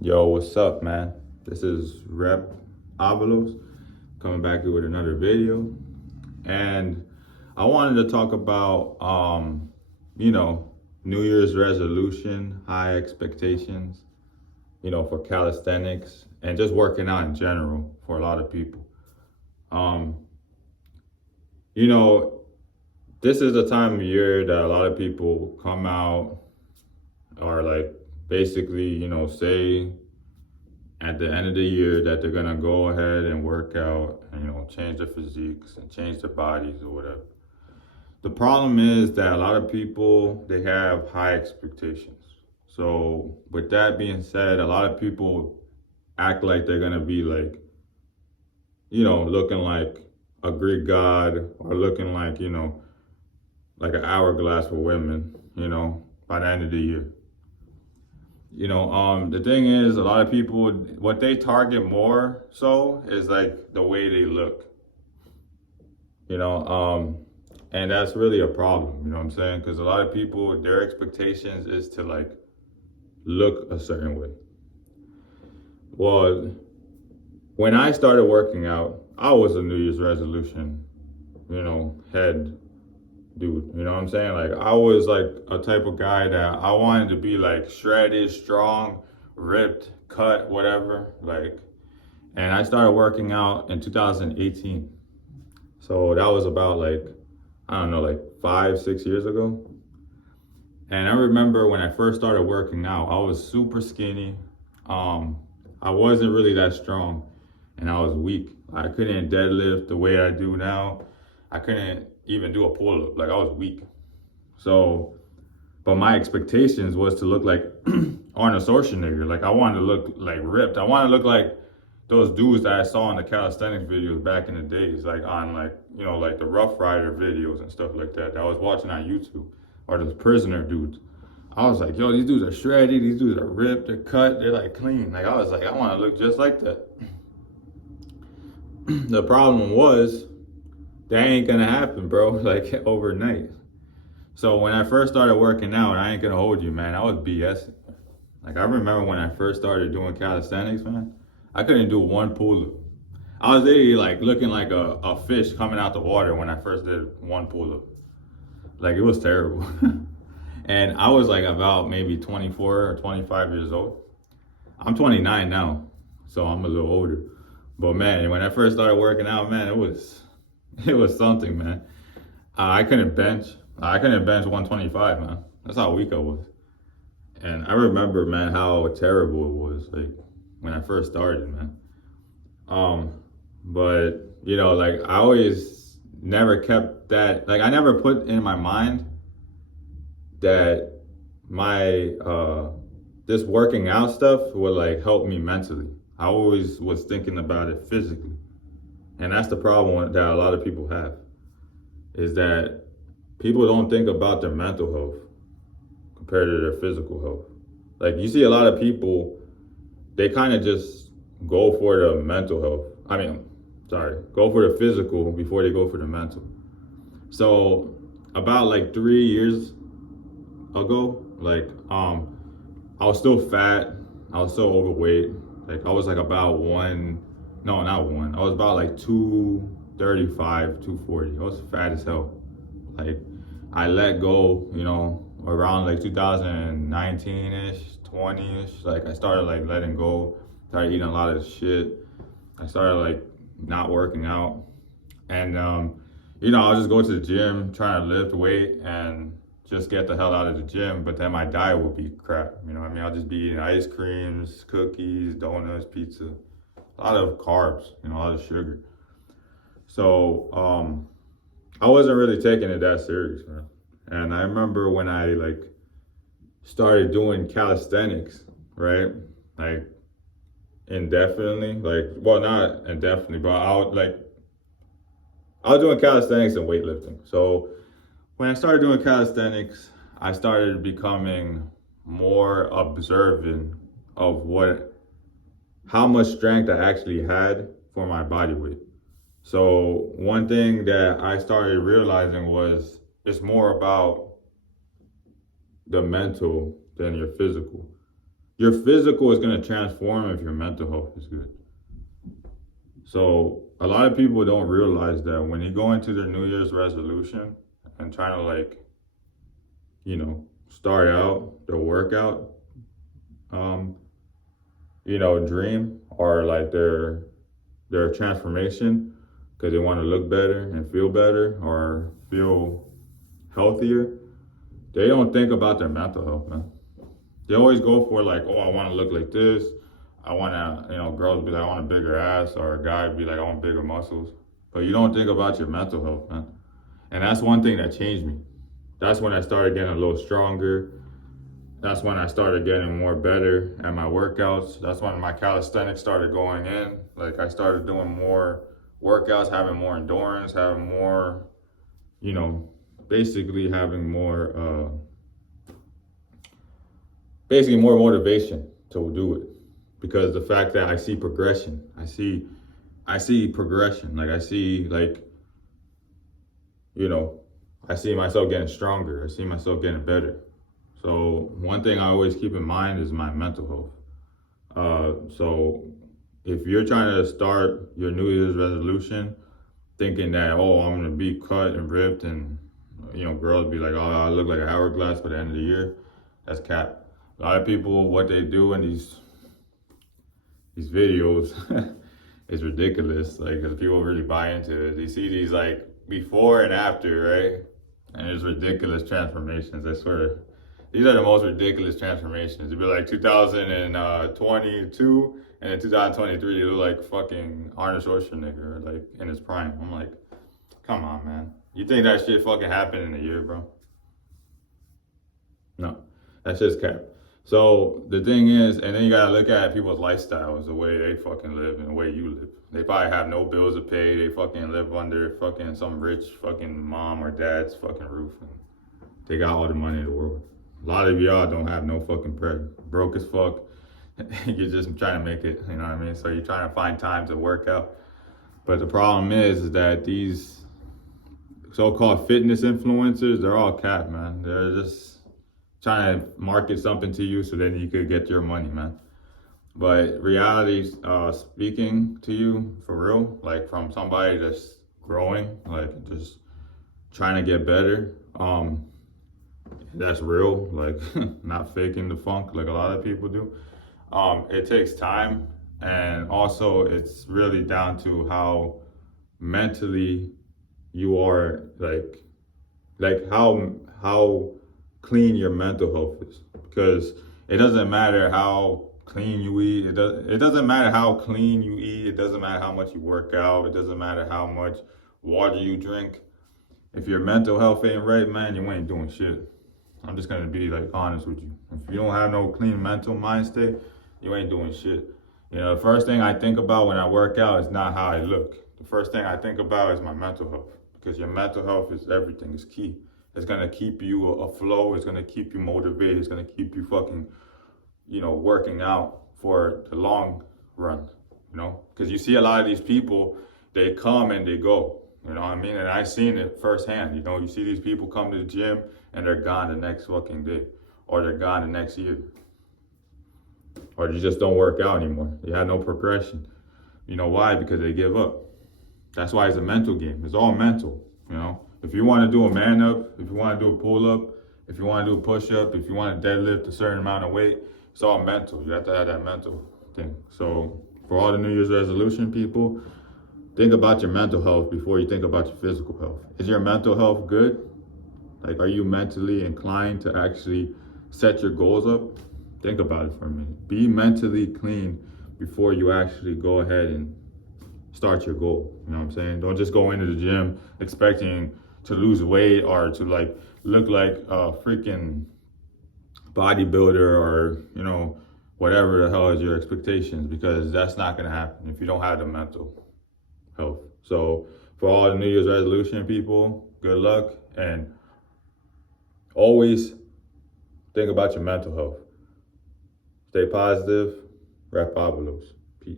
Yo, what's up, man? This is Rep Avalos coming back here with another video. And I wanted to talk about, you know, New Year's resolution, high expectations, for calisthenics and just working out in general for a lot of people. Um, you know, this is the time of year that a lot of people come out or like basically, say at the end of the year that they're gonna go ahead and work out and change their physiques and change their bodies or whatever. The problem is that a lot of people they have high expectations. So with that being said, a lot of people act like they're gonna be like, looking like a Greek god or looking like, like an hourglass for women, by the end of the year. The thing is, a lot of people, what they target more so is like the way they look, you know, um, and that's really a problem, you know what I'm saying? Because a lot of people, their expectations is to like look a certain way. Well, when I started working out, I was a New Year's resolution, head dude. You know what I'm saying? Like I was like a type of guy that I wanted to be like shredded, strong, ripped, cut, whatever. Like, and I started working out in 2018. So that was about like, I don't know, like 5, 6 years ago. And I remember when I first started working out, I was super skinny. Um, I wasn't really that strong and I was weak. I couldn't deadlift the way I do now. I couldn't even do a pull up. Like I was weak. So, but my expectations was to look like Arnold Schwarzenegger. Like I wanted to look like ripped. I wanted to look like those dudes that I saw in the calisthenics videos back in the days, like on like like the Rough Rider videos and stuff like that I was watching on YouTube, or those prisoner dudes. I was like, yo, these dudes are shredded. These dudes are ripped. They're cut. They're like clean. Like I was like, I want to look just like that. The problem was that ain't gonna happen, bro. Like overnight. So when I first started working out, I ain't gonna hold you, man. I was BSing. Like I remember when I first started doing calisthenics, man. I couldn't do one pull up. I was literally like looking like a fish coming out the water when I first did one pull up. Like it was terrible. And I was like about maybe 24 or 25 years old. I'm 29 now, so I'm a little older. But man, when I first started working out, man, it was something, man. I couldn't bench. I couldn't bench 125, man. That's how weak I was. And I remember, man, how terrible it was, like when I first started, man. Um, but like I always never kept that. Like I never put in my mind that my this working out stuff would like help me mentally. I always was thinking about it physically, and that's the problem that a lot of people have, is that people don't think about their mental health compared to their physical health. Like you see a lot of people, they kind of just go for the mental health. Go for the physical before they go for the mental. So about like 3 years ago, like I was still fat, I was still overweight. Like I was like about one, no, not one. I was about like 235, 240. I was fat as hell. Like I let go, around like 2019-ish, 20-ish. Like I started like letting go, started eating a lot of shit. I started like not working out. And I'll just go to the gym, trying to lift weight and just get the hell out of the gym, but then my diet will be crap. I'll just be eating ice creams, cookies, donuts, pizza, a lot of carbs, a lot of sugar. So I wasn't really taking it that serious, man. And I remember when I like started doing calisthenics, right? Like indefinitely, like well not indefinitely, but I was doing calisthenics and weightlifting. So when I started doing calisthenics, I started becoming more observant of how much strength I actually had for my body weight. So one thing that I started realizing was it's more about the mental than your physical. your physical is going to transform if your mental health is good. So a lot of people don't realize that when you go into their New Year's resolution and trying to like, start out their workout, dream or like their transformation because they want to look better and feel better or feel healthier, they don't think about their mental health, man. They always go for like, oh, I want to look like this. I want to, girls be like, I want a bigger ass, or a guy be like, I want bigger muscles. But you don't think about your mental health, man. And that's one thing that changed me. That's when I started getting a little stronger. That's when I started getting more better at my workouts. That's when my calisthenics started going in. Like I started doing more workouts, having more endurance, having more, basically having more, more motivation to do it. Because the fact that I see progression, I see progression. Like I see I see myself getting stronger. I see myself getting better. So one thing I always keep in mind is my mental health. So if you're trying to start your New Year's resolution thinking that, oh, I'm gonna be cut and ripped and girls be like, oh, I look like an hourglass by the end of the year, that's cap. A lot of people, what they do in these videos is ridiculous. Like, cause people really buy into it. They see these like before and after, right? And it's ridiculous transformations, I swear. These are the most ridiculous transformations. It'd be like 2022 and in 2023, it look like fucking Arnold Schwarzenegger, like in his prime. I'm like, come on, man. You think that shit fucking happened in a year, bro? No, that's just cap. So the thing is, and then you gotta look at people's lifestyles, the way they fucking live and the way you live. They probably have no bills to pay. They fucking live under fucking some rich fucking mom or dad's fucking roof. And they got all the money in the world. A lot of y'all don't have no fucking bread. Broke as fuck. You're just trying to make it, you know what I mean? So you're trying to find time to work out. But the problem is that these so-called fitness influencers, they're all cap, man. They're just trying to market something to you so then you could get your money, man. But reality speaking to you, for real, like from somebody that's growing, like just trying to get better, that's real, like not faking the funk like a lot of people do. It takes time, and also it's really down to how mentally you are, like how clean your mental health is. Because it doesn't matter how clean you eat. It doesn't matter how clean you eat. It doesn't matter how much you work out. It doesn't matter how much water you drink. If your mental health ain't right, man, you ain't doing shit. I'm just gonna be like honest with you. If you don't have no clean mental mind state, you ain't doing shit. The first thing I think about when I work out is not how I look. The first thing I think about is my mental health, because your mental health is everything. It's key. It's gonna keep you afloat. It's gonna keep you motivated. It's gonna keep you fucking, working out for the long run. Because you see a lot of these people, they come and they go. You know what I mean? And I've seen it firsthand. You see these people come to the gym and they're gone the next fucking day, or they're gone the next year, or they just don't work out anymore. They have no progression. You know why? Because they give up. That's why it's a mental game. It's all mental. If you want to do a man up, if you want to do a pull up, if you want to do a push up, if you want to deadlift a certain amount of weight, it's all mental. You have to have that mental thing. So for all the New Year's resolution people, think about your mental health before you think about your physical health. Is your mental health good? Like, are you mentally inclined to actually set your goals up? Think about it for a minute. Be mentally clean before you actually go ahead and start your goal. You know what I'm saying? Don't just go into the gym expecting to lose weight or to like look like a freaking bodybuilder or, whatever the hell is your expectations, because that's not going to happen if you don't have the mental health. So for all the New Year's resolution people, good luck, and always think about your mental health. Stay positive. Rap Peace.